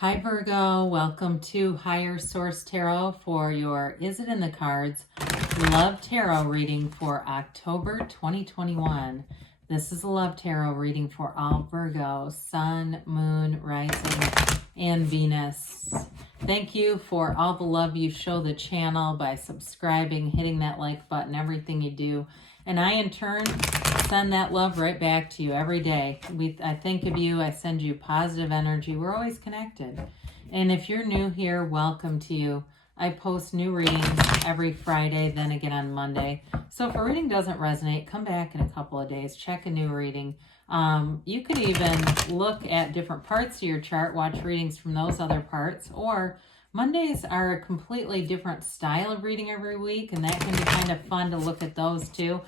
Hi Virgo, welcome to Higher Source Tarot for your Is It in the Cards Love Tarot reading for October 2021. This is a Love Tarot reading for all Virgo, Sun, Moon, Rising, and Venus. Thank you for all the love you show the channel by subscribing, hitting that like button, everything you do. And I, in turn, send that love right back to you every day. I think of you. I send you positive energy. We're always connected. And if you're new here, welcome to you. I post new readings every Friday, then again on Monday. So if a reading doesn't resonate, come back in a couple of days. Check a new reading. You could even look at different parts of your chart, watch readings from those other parts, or Mondays are a completely different style of reading every week, and that can be kind of fun to look at those too.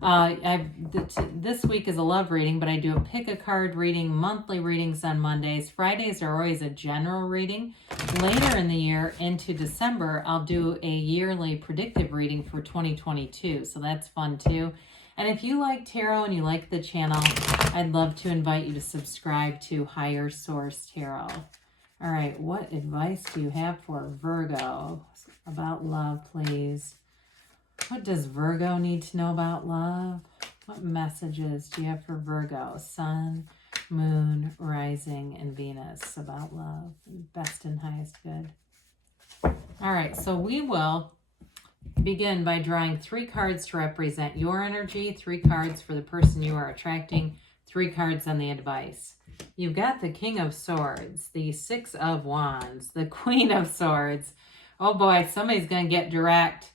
This week is a love reading, but I do a pick a card reading, monthly readings on Mondays. Fridays are always a general reading. Later in the year, into December, I'll do a yearly predictive reading for 2022, so that's fun too. And if you like tarot and you like the channel, I'd love to invite you to subscribe to Higher Source Tarot. All right, what advice do you have for Virgo about love, please? What does Virgo need to know about love? What messages do you have for Virgo, Sun, Moon, Rising, and Venus about love? Best and highest good. All right, so we will begin by drawing 3 cards to represent your energy, 3 cards for the person you are attracting, 3 cards on the advice. You've got the King of Swords, the 6 of Wands, the Queen of Swords. Oh boy, somebody's going to get direct.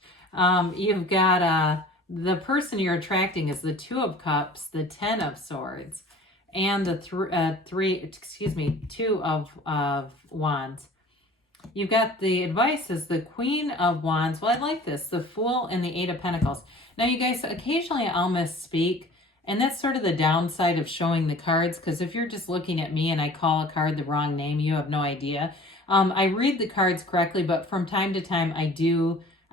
You've got the person you're attracting is the 2 of Cups, the 10 of Swords, and the 2 of Wands. You've got the advice is the Queen of Wands. Well, I like this, the Fool and the 8 of Pentacles. Now, you guys, occasionally I'll misspeak, and that's sort of the downside of showing the cards, because if you're just looking at me and I call a card the wrong name, you have no idea. I read the cards correctly, but from time to time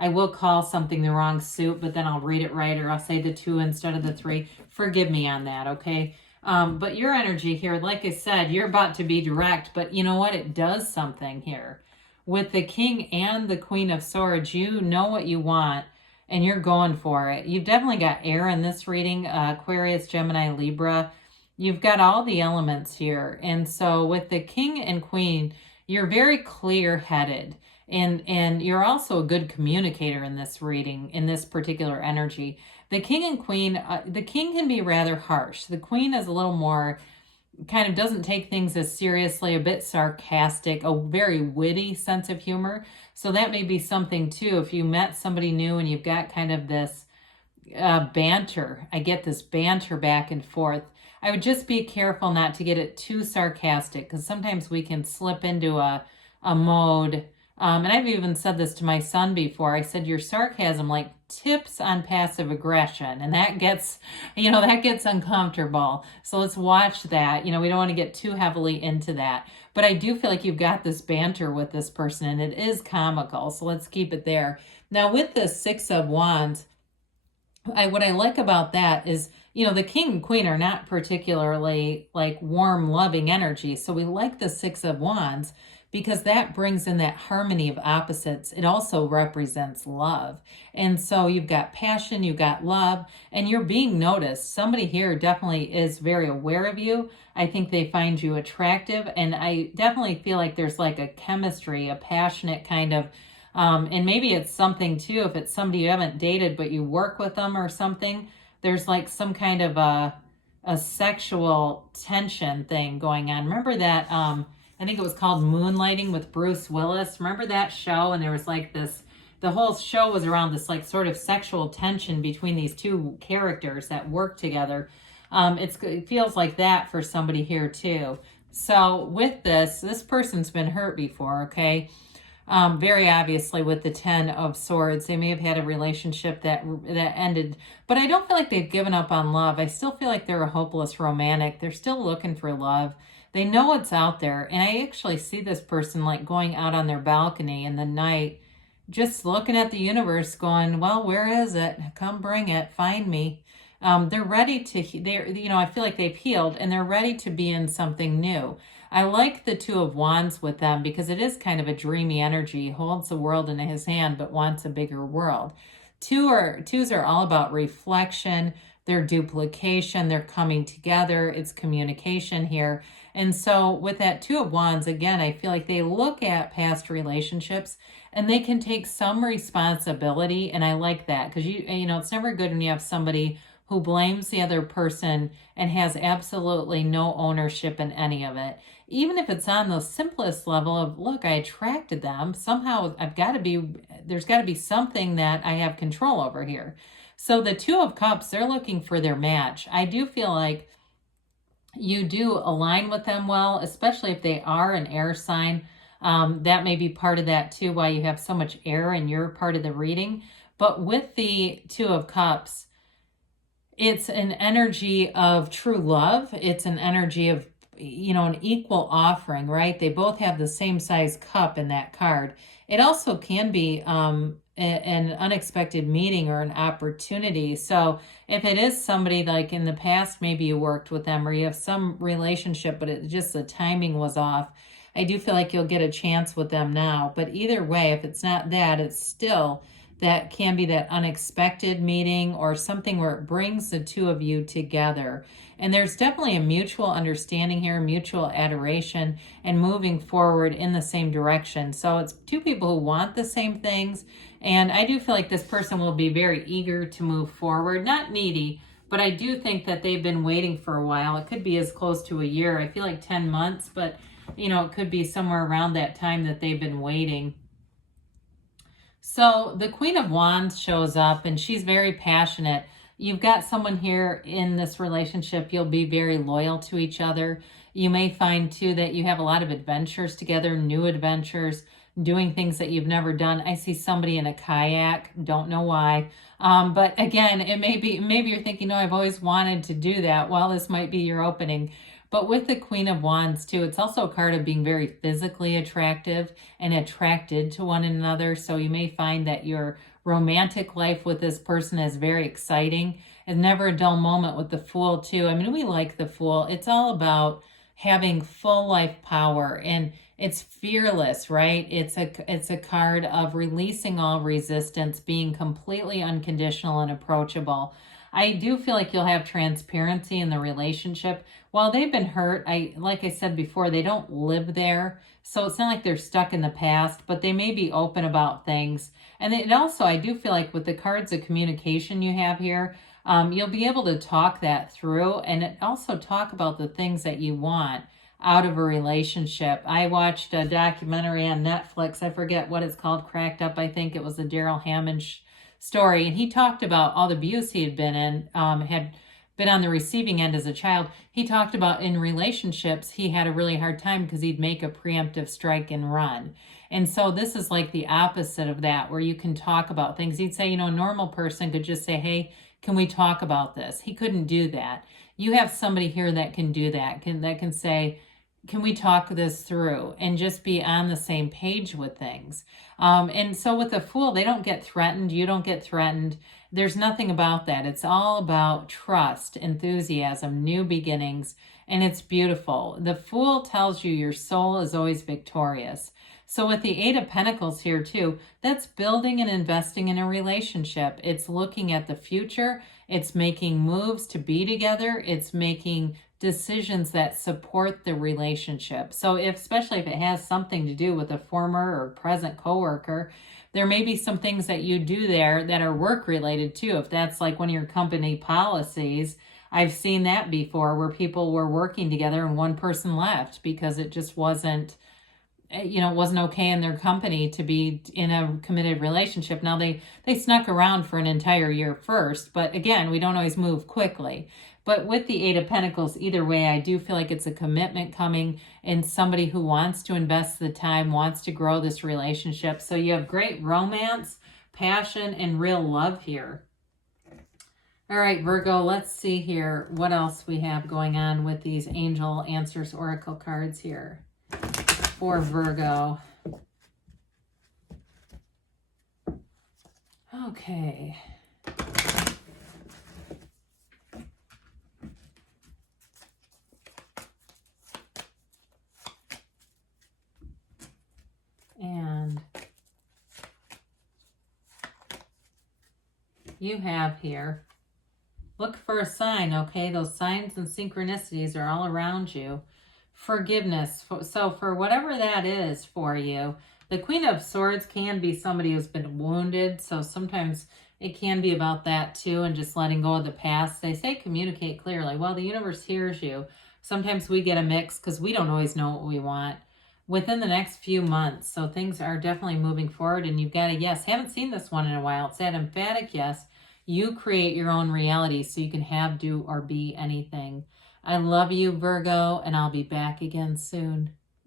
I will call something the wrong suit, but then I'll read it right, or I'll say the 2 instead of the 3. Forgive me on that, okay? But your energy here, like I said, you're about to be direct, but you know what? It does something here. With the King and the Queen of Swords, you know what you want, and you're going for it. You've definitely got air in this reading, Aquarius, Gemini, Libra. You've got all the elements here. And so with the King and Queen, you're very clear-headed. And you're also a good communicator in this reading, in this particular energy. The King and Queen, the King can be rather harsh. The Queen is a little more, kind of doesn't take things as seriously, a bit sarcastic, a very witty sense of humor. So that may be something too. If you met somebody new and you've got kind of this banter, I get this banter back and forth. I would just be careful not to get it too sarcastic, because sometimes we can slip into a mode. And I've even said this to my son before. I said, your sarcasm like tips on passive aggression, and that gets, that gets uncomfortable. So let's watch that. We don't want to get too heavily into that. But I do feel like you've got this banter with this person, and it is comical. So let's keep it there. Now with the 6 of Wands, what I like about that is, the King and Queen are not particularly like warm, loving energy. So we like the 6 of Wands, because that brings in that harmony of opposites. It also represents love. And so you've got passion, you've got love, and you're being noticed. Somebody here definitely is very aware of you. I think they find you attractive, and I definitely feel like there's like a chemistry, a passionate kind of, and maybe it's something too, if it's somebody you haven't dated but you work with them or something, there's like some kind of a sexual tension thing going on. Remember that, I think it was called Moonlighting with Bruce Willis. Remember that show? And there was like this, the whole show was around this like sort of sexual tension between these 2 characters that work together. It feels like that for somebody here too. So with this person's been hurt before, okay? Very obviously with the 10 of Swords, they may have had a relationship that ended, but I don't feel like they've given up on love. I still feel like they're a hopeless romantic. They're still looking for love. They know what's out there. And I actually see this person like going out on their balcony in the night, just looking at the universe going, well, where is it? Come bring it. Find me. They're ready to, I feel like they've healed and they're ready to be in something new. I like the Two of Wands with them because it is kind of a dreamy energy. He holds the world in his hand but wants a bigger world. Twos are all about reflection, their duplication, they're coming together, it's communication here. And so with that Two of Wands, again, I feel like they look at past relationships and they can take some responsibility. And I like that because you know, it's never good when you have somebody who blames the other person and has absolutely no ownership in any of it. Even if it's on the simplest level of, look, I attracted them. Somehow there's got to be something that I have control over here. So the Two of Cups, they're looking for their match. I do feel like you do align with them well, especially if they are an air sign. That may be part of that too, why you have so much air in your part of the reading. But with the Two of Cups, it's an energy of true love. It's an energy of, you know, an equal offering, right? They both have the same size cup in that card. It also can be an unexpected meeting or an opportunity. So if it is somebody like in the past, maybe you worked with them or you have some relationship, but it just the timing was off, I do feel like you'll get a chance with them now. But either way, if it's not that, it's still that can be that unexpected meeting or something where it brings the two of you together. And there's definitely a mutual understanding here, mutual adoration, and moving forward in the same direction. So it's two people who want the same things. And I do feel like this person will be very eager to move forward, not needy, but I do think that they've been waiting for a while. It could be as close to a year. I feel like 10 months, but you know, it could be somewhere around that time that they've been waiting. So the Queen of Wands shows up and she's very passionate. You've got someone here in this relationship. You'll be very loyal to each other. You may find too that you have a lot of adventures together, new adventures, doing things that you've never done. I see somebody in a kayak, don't know why. But again, it may be, maybe you're thinking, no, I've always wanted to do that. Well, this might be your opening. But with the Queen of Wands too, it's also a card of being very physically attractive and attracted to one another. So you may find that your romantic life with this person is very exciting. And never a dull moment with the Fool too. I mean, we like the Fool. It's all about having full life power and it's fearless, right? It's a card of releasing all resistance, being completely unconditional and approachable. I do feel like you'll have transparency in the relationship. While they've been hurt, like I said before, they don't live there. So it's not like they're stuck in the past, but they may be open about things. And it also, I do feel like with the cards of communication you have here, you'll be able to talk that through and also talk about the things that you want out of a relationship. I watched a documentary on Netflix. I forget what it's called, Cracked Up, I think. It was the Daryl Hammond story. And he talked about all the abuse he had been in, had been on the receiving end as a child. He talked about in relationships, he had a really hard time because he'd make a preemptive strike and run. And so this is like the opposite of that, where you can talk about things. He'd say, you know, a normal person could just say, hey, can we talk about this? He couldn't do that. You have somebody here that can do that, that can say, can we talk this through and just be on the same page with things? And so with the Fool, they don't get threatened. You don't get threatened. There's nothing about that. It's all about trust, enthusiasm, new beginnings, and it's beautiful. The Fool tells you your soul is always victorious. So with the Eight of Pentacles here too, that's building and investing in a relationship. It's looking at the future. It's making moves to be together. It's making decisions that support the relationship. So especially if it has something to do with a former or present coworker, there may be some things that you do there that are work related too. If that's like one of your company policies, I've seen that before where people were working together and one person left because it just wasn't, you know, it wasn't okay in their company to be in a committed relationship. Now they snuck around for an entire year first, but again, we don't always move quickly. But with the Eight of Pentacles, either way, I do feel like it's a commitment coming and somebody who wants to invest the time, wants to grow this relationship. So you have great romance, passion, and real love here. All right, Virgo, let's see here what else we have going on with these Angel Answers Oracle cards here for Virgo. Okay. you have here. Look for a sign, okay? Those signs and synchronicities are all around you. Forgiveness. So for whatever that is for you, the Queen of Swords can be somebody who's been wounded. So sometimes it can be about that too, and just letting go of the past. They say communicate clearly. Well, the universe hears you. Sometimes we get a mix because we don't always know what we want within the next few months. So things are definitely moving forward, and you've got a yes. Haven't seen this one in a while. It's that emphatic yes. You create your own reality so you can have, do, or be anything. I love you, Virgo, and I'll be back again soon.